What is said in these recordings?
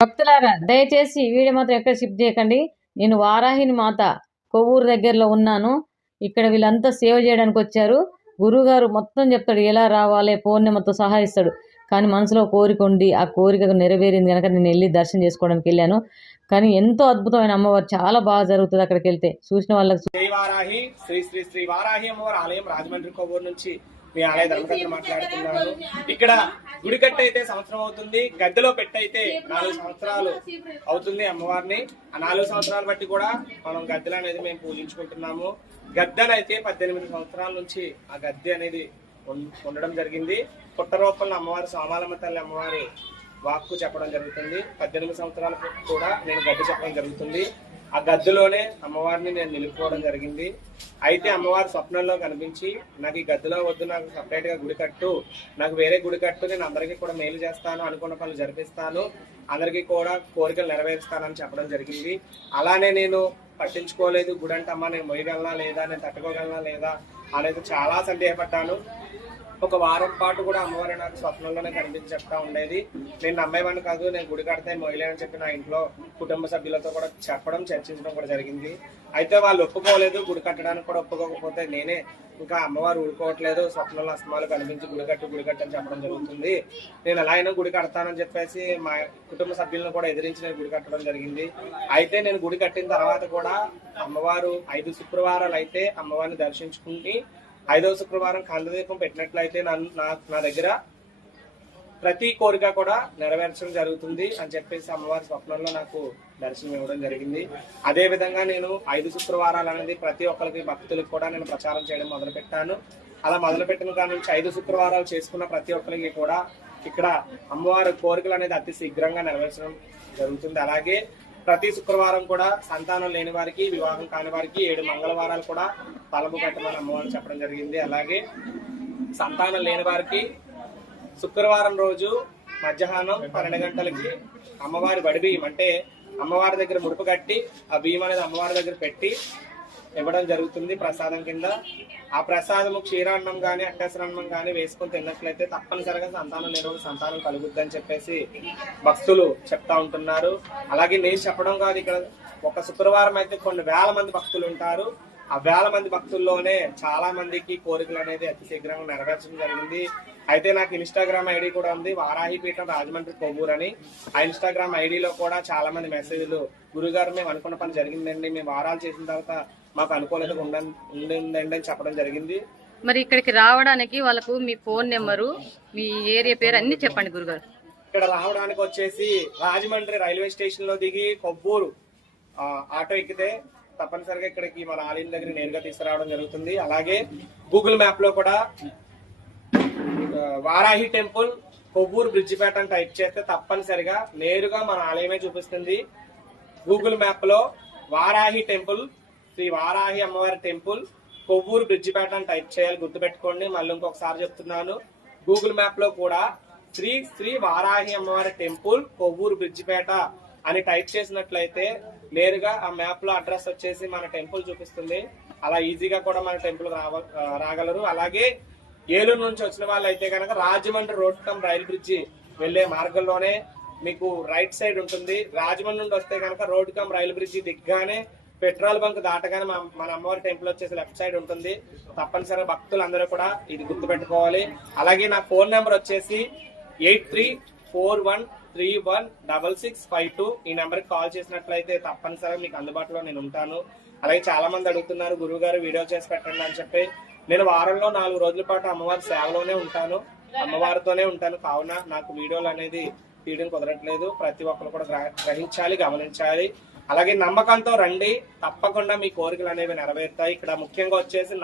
భక్తులారా, దయచేసి ఈ వీడియో మాత్రం ఎక్కడ షిఫ్ట్ చేయకండి. నేను వారాహిని మాత కొవ్వూరు దగ్గరలో ఉన్నాను. ఇక్కడ వీళ్ళంతా సేవ చేయడానికి వచ్చారు. గురువుగారు మొత్తం చెప్తాడు, ఎలా రావాలి, పౌర్ణిమతో సహా ఇస్తాడు. కానీ మనసులో కోరిక ఉండి ఆ కోరిక నెరవేరింది కనుక నేను వెళ్ళి దర్శనం చేసుకోవడానికి వెళ్ళాను. కానీ ఎంతో అద్భుతమైన అమ్మవారు, చాలా బాగా జరుగుతుంది అక్కడికి వెళ్తే. చూసిన వాళ్ళకి శ్రీ వారాహి శ్రీ శ్రీ శ్రీ వారాహి అమ్మవారి ఆలయం రాజమండ్రి కొవ్వూరు నుంచి మీ ఆలయ ధర్మకర్తలు మాట్లాడుతున్నాను. ఇక్కడ గుడి కట్ట అయితే సంవత్సరం అవుతుంది, గద్దెలో పెట్టయితే 4 సంవత్సరాలు అవుతుంది అమ్మవారిని. ఆ 4 సంవత్సరాలు బట్టి కూడా మనం గద్దెలు అనేది మేము పూజించుకుంటున్నాము. గద్దెనైతే 18 సంవత్సరాల నుంచి ఆ గద్దె అనేది ఉండడం జరిగింది. పుట్ట రూపంలో అమ్మవారి సోమాలమ్మ తల్లి అమ్మవారి వాక్కు చెప్పడం జరుగుతుంది. 18 సంవత్సరాలు కూడా నేను గద్దె చెప్పడం జరుగుతుంది. ఆ గద్దెలోనే అమ్మవారిని నేను నిలుపుకోవడం జరిగింది. అయితే అమ్మవారి స్వప్నంలో కనిపించి, నాకు ఈ గద్దెలో వద్దు, నాకు సపరేట్ గా గుడి కట్టు, నాకు వేరే గుడి కట్టు, నేను అందరికీ కూడా మేలు చేస్తాను, అనుకున్న పనులు జరిపిస్తాను, అందరికీ కూడా కోరికలు నెరవేరుస్తానని చెప్పడం జరిగింది. అలానే నేను పట్టించుకోలేదు. గుడి అంటే అమ్మ నేను మొయ్యగలనా లేదా, నేను తట్టుకోగలనా లేదా అనేది చాలా సందేహపడ్డాను. ఒక వారం పాటు కూడా అమ్మవారి నాకు స్వప్నంలోనే కనిపించి చెప్తా ఉండేది. నేను నమ్మేవాడిని కాదు, నేను గుడి కడితే మొయ్యలేనని చెప్పి నా ఇంట్లో కుటుంబ సభ్యులతో కూడా చెప్పడం, చర్చించడం కూడా జరిగింది. అయితే వాళ్ళు ఒప్పుకోలేదు. గుడి కట్టడానికి కూడా ఒప్పుకోకపోతే నేనే ఇంకా అమ్మవారు ఊరుకోవట్లేదు, స్వప్నంలో అస్తమాలు కనిపించి గుడి కట్టు అని చెప్పడం జరుగుతుంది, నేను ఎలా అయినా గుడి కడతానని చెప్పేసి మా కుటుంబ సభ్యులను కూడా ఎదిరించి నేను గుడి కట్టడం జరిగింది. అయితే నేను గుడి కట్టిన తర్వాత కూడా అమ్మవారు 5 శుక్రవారాలు అయితే అమ్మవారిని దర్శించుకుని 5వ శుక్రవారం కందదీపం పెట్టినట్లయితే నా దగ్గర ప్రతి కోరిక కూడా నెరవేర్చడం జరుగుతుంది అని చెప్పేసి అమ్మవారి స్వప్నంలో నాకు దర్శనం ఇవ్వడం జరిగింది. అదే విధంగా నేను 5 శుక్రవారాలు అనేది ప్రతి ఒక్కరికి భక్తులకు కూడా నేను ప్రచారం చేయడం మొదలుపెట్టాను. అలా మొదలుపెట్టిన కాడ నుంచి 5 శుక్రవారాలు చేసుకున్న ప్రతి ఒక్కరికి కూడా ఇక్కడ అమ్మవారి కోరికలు అనేది అతి శీఘ్రంగా నెరవేర్చడం జరుగుతుంది. అలాగే ప్రతి శుక్రవారం కూడా సంతానం లేని వారికి, వివాహం కాని వారికి 7 మంగళవారాలు కూడా తలపు కట్టమని అమ్మవారు చెప్పడం జరిగింది. అలాగే సంతానం లేని వారికి శుక్రవారం రోజు మధ్యాహ్నం 12 గంటలకి అమ్మవారి బడి బియ్యం అంటే అమ్మవారి దగ్గర ముడుపు కట్టి ఆ బియ్యం అనేది అమ్మవారి దగ్గర పెట్టి ఇవ్వడం జరుగుతుంది ప్రసాదం కింద. ఆ ప్రసాదము క్షీరాన్నం కానీ అట్టేసరన్నం కానీ వేసుకొని తిన్నట్లయితే తప్పనిసరిగా సంతానం లేని సంతానం కలుగుద్దని చెప్పేసి భక్తులు చెప్తా ఉంటున్నారు. అలాగే నేను చెప్పడం కాదు, ఇక్కడ ఒక శుక్రవారం అయితే కొన్ని వేల మంది భక్తులు ఉంటారు. ఆ వేల మంది భక్తుల్లోనే చాలా మందికి కోరికలు అనేది అతి శీఘ్రంగా నెరవేర్చడం జరిగింది. అయితే నాకు ఇన్స్టాగ్రామ్ ఐడి కూడా ఉంది, వారాహి పీఠం రాజమండ్రి కొవ్వూరు అని. ఆ ఇన్స్టాగ్రామ్ ఐడిలో కూడా చాలా మంది మెసేజ్లు, గురుగారు మేము అనుకున్న పని జరిగిందండి, మేము వారాలు చేసిన తర్వాత మాకు అనుకూలతగా ఉండిందండి అని చెప్పడం జరిగింది. మరి ఇక్కడికి రావడానికి వాళ్ళకు మీ ఫోన్ నెంబరు, మీ ఏరియా పేరు అన్ని చెప్పండి గురుగారు. ఇక్కడ రావడానికి వచ్చేసి రాజమండ్రి రైల్వే స్టేషన్ లో దిగి కొవ్వూరు ఆటో ఎక్కితే తప్పనిసరిగా ఇక్కడికి మన ఆలయం దగ్గర నేరుగా తీసుకురావడం జరుగుతుంది. అలాగే గూగుల్ మ్యాప్ లో కూడా వారాహి టెంపుల్ కొవ్వూరు బ్రిడ్జిపేట అని టైప్ చేస్తే తప్పనిసరిగా నేరుగా మన ఆలయమే చూపిస్తుంది. గూగుల్ మ్యాప్ లో వారాహి టెంపుల్, శ్రీ వారాహి అమ్మవారి టెంపుల్ కొవ్వూరు బ్రిడ్జిపేట అని టైప్ చేయాలి, గుర్తుపెట్టుకోండి. మళ్ళీ ఇంకొకసారి చెప్తున్నాను, గూగుల్ మ్యాప్ లో కూడా శ్రీ వారాహి అమ్మవారి టెంపుల్ కొవ్వూరు బ్రిడ్జిపేట అని టైప్ చేసినట్లయితే నేరుగా ఆ మ్యాప్ లో అడ్రస్ వచ్చేసి మన టెంపుల్ చూపిస్తుంది. అలా ఈజీగా కూడా మన టెంపుల్ రాగలరు. అలాగే ఏలూరు నుంచి వచ్చిన వాళ్ళు అయితే కనుక Rajahmundry road cum rail bridge వెళ్లే మార్గంలోనే మీకు రైట్ సైడ్ ఉంటుంది. రాజమండ్రి నుండి వస్తే కనుక రోడ్ కమ్ రైల్ బ్రిడ్జి దిగ్గానే పెట్రోల్ బంక్ దాటగానే మన అమ్మవారి టెంపుల్ వచ్చేసి లెఫ్ట్ సైడ్ ఉంటుంది. తప్పనిసరిగా భక్తులందరూ కూడా ఇది గుర్తుపెట్టుకోవాలి. అలాగే నా ఫోన్ నెంబర్ వచ్చేసి 8341316652. ఈ నెంబర్కి కాల్ చేసినట్లయితే తప్పనిసరిగా మీకు అందుబాటులో నేను ఉంటాను. అలాగే చాలా మంది అడుగుతున్నారు, గురువు గారు వీడియో చేసి పెట్టండి అని చెప్పి. నేను వారంలో 4 రోజుల పాటు అమ్మవారి సేవలోనే ఉంటాను, అమ్మవారితోనే ఉంటాను. కావున నాకు వీడియోలు అనేది తీయడం కుదరట్లేదు. ప్రతి ఒక్కరు కూడా గ్రహించాలి, గమనించాలి. అలాగే నమ్మకంతో రండి, తప్పకుండా మీ కోరికలు అనేవి నెరవేరుతాయి. ఇక్కడ ముఖ్యంగా వచ్చేసి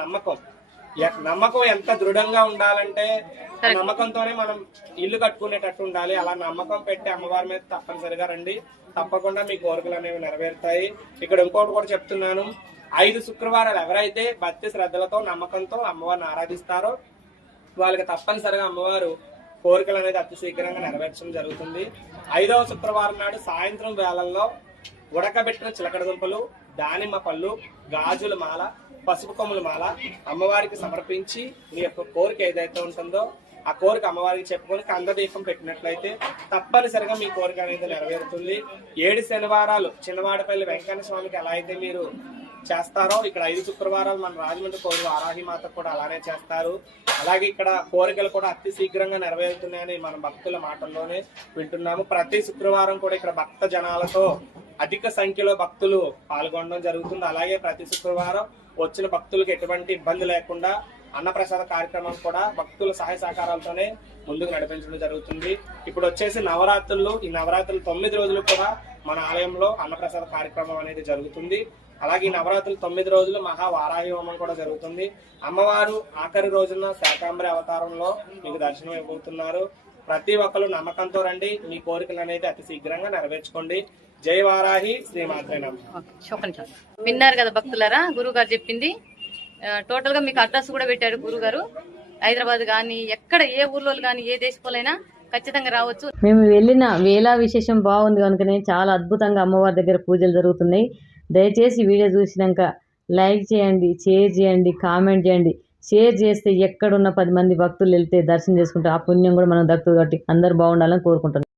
నమ్మకం ఎంత దృఢంగా ఉండాలంటే నమ్మకంతోనే మనం ఇల్లు కట్టుకునేటట్టు ఉండాలి. అలా నమ్మకం పెట్టి అమ్మవారి మీద తప్పనిసరిగా రండి, తప్పకుండా మీ కోరికలు అనేవి నెరవేరుతాయి. ఇక్కడ ఇంకోటి కూడా చెప్తున్నాను, 5 శుక్రవారాలు ఎవరైతే భక్తి శ్రద్ధలతో నమ్మకంతో అమ్మవారిని ఆరాధిస్తారో వాళ్ళకి తప్పనిసరిగా అమ్మవారు కోరికలు అనేది అతి శీఘ్రంగా నెరవేర్చడం జరుగుతుంది. 5వ శుక్రవారం నాడు సాయంత్రం వేళల్లో ఉడకబెట్టిన చిలకడ దుంపలు, దానిమ్మ పళ్ళు, గాజుల మాల, పసుపు కొమ్ముల మాల అమ్మవారికి సమర్పించి మీ యొక్క కోరిక ఏదైతే ఉంటుందో ఆ కోరిక అమ్మవారికి చెప్పుకొని కందదీపం పెట్టినట్లయితే తప్పనిసరిగా మీ కోరిక అనేది నెరవేరుతుంది. 7 శనివారాలు చిన్నవాడపల్లి వెంకన్న స్వామికి ఎలా అయితే మీరు చేస్తారో ఇక్కడ 5 శుక్రవారాలు మన రాజమండ్రి కోరు వారాహి మాత కూడా అలానే చేస్తారు. అలాగే ఇక్కడ కోరికలు కూడా అతి శీఘ్రంగా నెరవేరుతున్నాయని మన భక్తుల మాటల్లోనే వింటున్నాము. ప్రతి శుక్రవారం కూడా ఇక్కడ భక్త జనాలతో అధిక సంఖ్యలో భక్తులు పాల్గొనడం జరుగుతుంది. అలాగే ప్రతి శుక్రవారం వచ్చిన భక్తులకు ఎటువంటి ఇబ్బంది లేకుండా అన్నప్రసాద కార్యక్రమం కూడా భక్తుల సహాయ సహకారాలతోనే ముందుకు నడిపించడం జరుగుతుంది. ఇప్పుడు వచ్చేసి నవరాత్రులు, ఈ నవరాత్రులు 9 రోజులు కూడా మన ఆలయంలో అన్నప్రసాద కార్యక్రమం అనేది జరుగుతుంది. అలాగే ఈ నవరాత్రులు 9 రోజులు మహా వారాహి హోమం కూడా జరుగుతుంది. అమ్మవారు ఆఖరి రోజున శాకాంబరి అవతారంలో మీకు దర్శనం ఇవ్వబోతున్నారు. ప్రతి ఒక్కరు నమ్మకంతో రండి, మీ కోరికలు అనేది అతి శీఘ్రంగా నెరవేర్చుకోండి. జై వారాహి, శ్రీమాత్రే నమః. విన్నారు కదా భక్తులారా, గురువు గారు చెప్పింది. టోటల్ గా మీకు అడ్రస్ కూడా పెట్టారు గురువు గారు. హైదరాబాద్ గానీ ఎక్కడ ఏ ఊర్లో గానీ ఏ దేశంలోనైనా ఖచ్చితంగా రావచ్చు. మేము వెళ్ళిన వేళా విశేషం బాగుంది కనుకనే చాలా అద్భుతంగా అమ్మవారి దగ్గర పూజలు జరుగుతున్నాయి. దయచేసి వీడియో చూసినాక లైక్ చేయండి, షేర్ చేయండి, కామెంట్ చేయండి. షేర్ చేస్తే ఎక్కడున్న 10 మంది భక్తులు వెళ్తే దర్శనం చేసుకుంటే ఆ పుణ్యం కూడా మనం దక్కుతుంది. కాబట్టి అందరూ బాగుండాలని కోరుకుంటున్నాం.